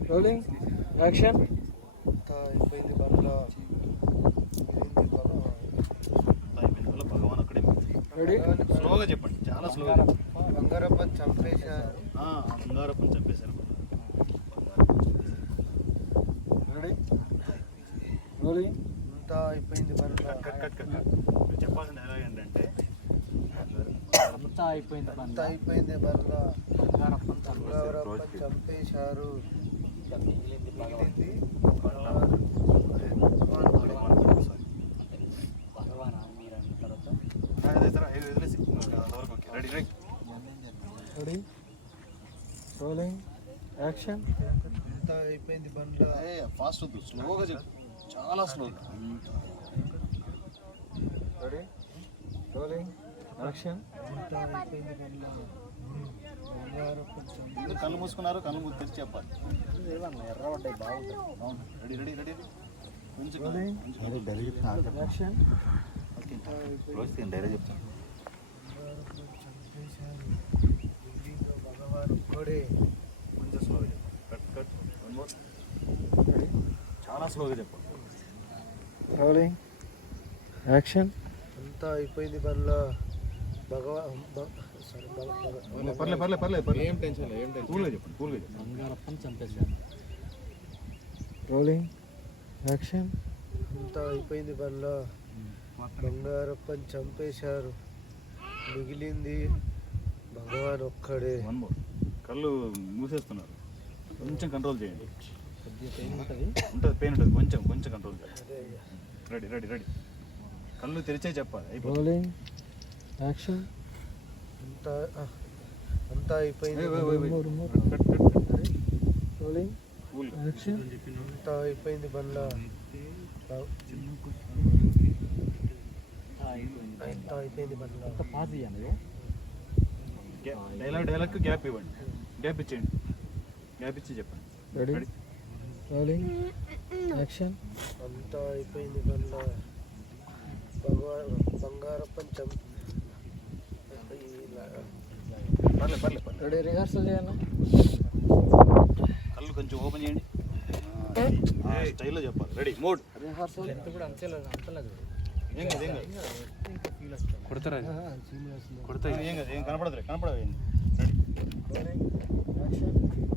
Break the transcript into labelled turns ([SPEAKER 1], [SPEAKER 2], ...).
[SPEAKER 1] Rolling action.
[SPEAKER 2] అయిపోయింది బండ్ల
[SPEAKER 3] భగవాన్ అక్కడే.
[SPEAKER 1] Ready.
[SPEAKER 3] స్లోగా చెప్పండి, చాలా స్లోగా.
[SPEAKER 2] బంగారప్పని చంపేశారు.
[SPEAKER 3] బంగారప్పని చంపేశారు.
[SPEAKER 1] రెడీ. రోలింగ్.
[SPEAKER 2] అంతా అయిపోయింది బండ్ల.
[SPEAKER 3] మీరు చెప్పాల్సిన డైలాగ్ ఏంటంటే
[SPEAKER 1] అంతా అయిపోయింది
[SPEAKER 2] అంతా అయిపోయింది బండ్ల. బంగారప్పని చంపేశారు. మిగిలింది
[SPEAKER 1] రెడీ. Rolling action.
[SPEAKER 2] అంతా అయిపోయింది బండ్ల.
[SPEAKER 3] ఫాస్ట్ వద్దు, స్లోగా చెప్పు, చాలా స్లోగా.
[SPEAKER 1] రెడీ. Rolling action.
[SPEAKER 2] అంతా అయిపోయింది బండ్ల. బంగారప్పని
[SPEAKER 3] ఎందుకు కళ్ళు మూసుకున్నారు? కళ్ళు మూసి తెరిచి చెప్పాలి.
[SPEAKER 1] ఎర్రబడ్డాయి బాగుంటుంది.
[SPEAKER 3] అవును, రెడీ రెడీ రెడీ. కొంచెం
[SPEAKER 1] రోలింగ్ యాక్షన్.
[SPEAKER 3] డైరెక్ట్ చెప్తాను.
[SPEAKER 2] చంపేశారు. భగవాన్ ఒక్కడే.
[SPEAKER 3] కొంచెం స్లోగా చెప్పు. Cut cut.
[SPEAKER 1] రెడీ.
[SPEAKER 3] చాలా స్లోగా చెప్పు.
[SPEAKER 1] Rolling action.
[SPEAKER 2] అంతా అయిపోయింది బండ్ల.
[SPEAKER 3] పర్లేదు. ఏం టెన్షన్ లేదు. కూల్గా చెప్పండి, కూల్గా చెప్పండి.
[SPEAKER 1] బంగారప్పని చంపేశారు. Rolling action.
[SPEAKER 2] అంతా అయిపోయింది బండ్ల. బంగారప్పని చంపేశారు. మిగిలింది భగవాన్ ఒక్కడే.
[SPEAKER 3] One more. కళ్ళు మూసేస్తున్నారు, కొంచెం కంట్రోల్ చేయండి. ఉంటుంది, పెయిన్ ఉంటుంది, కొంచెం కొంచెం కంట్రోల్ చేయండి. Ready ready ready. కళ్ళు తెరిచే చెప్పాలి.
[SPEAKER 1] Rolling action.
[SPEAKER 2] అంతా అయిపోయింది.
[SPEAKER 1] Rolling action.
[SPEAKER 2] అంతా అయిపోయింది బండ్ల. అంతా అయిపోయింది బండ్ల.
[SPEAKER 1] పాస్ ఇవ్వండి.
[SPEAKER 3] డైలాగ్ గ్యాప్ ఇవ్వండి, గ్యాప్ ఇచ్చేయండి, గ్యాప్ ఇచ్చి చెప్పండి.
[SPEAKER 1] రెడీ. Rolling action.
[SPEAKER 2] అంతా అయిపోయింది బండ్ల. బంగారప్పని
[SPEAKER 3] పర్లేదు.
[SPEAKER 1] రెడీ. రిహార్సల్ చేయాలి.
[SPEAKER 3] కళ్ళు కొంచెం ఓపెన్ చేయండి, స్టైల్లో చెప్పాలి. Ready mode.
[SPEAKER 1] రిహార్సల్ కూడా అంతలేదు.
[SPEAKER 3] ఏం కాదు, ఏం కాదు. కొడతారా? కొడతా. ఏం కాదు, ఏం కనపడదు.
[SPEAKER 1] Rolling action.